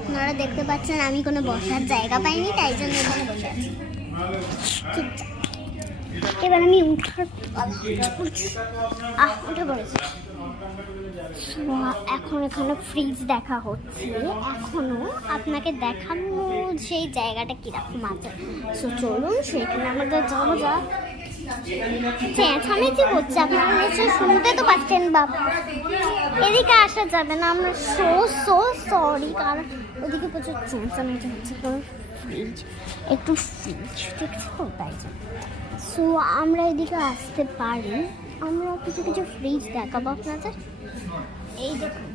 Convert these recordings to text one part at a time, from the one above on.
আপনারা দেখতে পাচ্ছেন আমি কোনো বসার জায়গা পাইনি, তাই জন্য এখানে বসে আছি চুপচাপ। এবার আমি উঠে পড়েছি। এখন এখানে ফ্রিজ দেখা হচ্ছে, এখনো আপনাকে দেখানো সেই জায়গাটা কিরকম আছে। সো চলুন সেখানে আমাদের যাবো। যা চেঁচামেচি করছে আপনারা নিশ্চয়ই শুনতে তো পাচ্ছেন। বাবা এদিকে আসা যাবে না, আমরা সো সরি, কারণ ওদিকে প্রচুর চেঁচামেচি হচ্ছে। ফ্রিজ একটু ফ্রিজ দেখছি তো, তাই জন্য। সো আমরা এদিকে আসতে পারি, আমরা কিছু কিছু ফ্রিজ দেখাবো আপনাদের। এই দেখুন,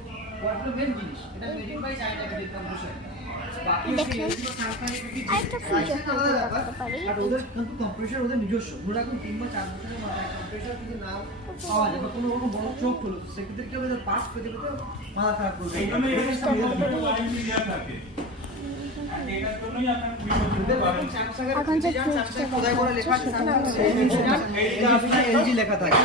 দেখলেন আরেকটা ফ্রিজ দেখাতে পারি। ওদের কিন্তু কম্প্রেসার ওদের নিজস্ব, ওরা এখন 3 বা 4 বছরের মাথায় কম্প্রেসার যদি না পাওয়া যায় বা কোনো রকম বড় চোখ হলো, সেক্ষেত্রে কি হবে, পার্টস পেতে পেতে মাথা খারাপ করবে। এখন যে এলজি লেখা থাকে,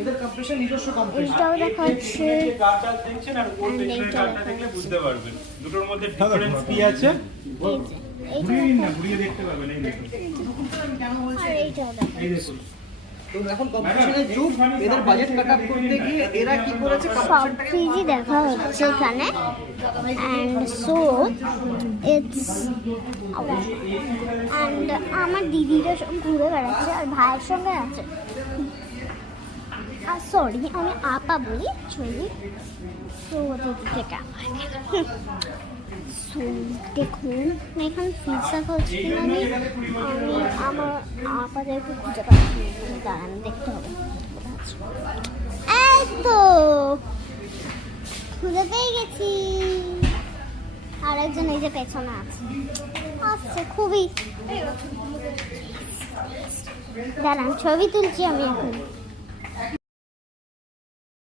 ওদের কম্প্রেসার নিজস্ব কম্প্রেসার। এটাও দেখা হচ্ছে, কার্ডটা দেখছেন আর কোড কার্ডটা দেখলে বুঝতে পারবেন দুটোর মধ্যে ডিফারেন্স কি আছে। ঘুরিয়ে দেখতে পাবেন। এই দেখুন, আর এইটাও দেখা এই দেখুন, তো এখন কম্পিটিশনের যুগ, এদের বাজেট কাট আপ করতে গিয়ে এরা কি করেছে, সব ফ্রিজই দেখা হচ্ছে এখানে। অ্যান্ড সো ইটস অ্যান্ড আমার দিদিরা সব ঘুরে বেড়াচ্ছে আর ভাইয়ের সঙ্গে আছে। আর সরি, আমি আপা বলি ছবি। সো দিদি থেকে সো দেখুন এখানে ফ্রিজ দেখা হচ্ছে কিনা আমি আমার আপাদেরকে খুঁজে পাচ্ছি, দাঁড়ান দেখতে হবে। এই তো খুঁজে পেয়ে গেছি। আর একজন এই যে পেছনে আছে, আসছে খুবই। দাঁড়ান ছবি তুলছি আমি এখন।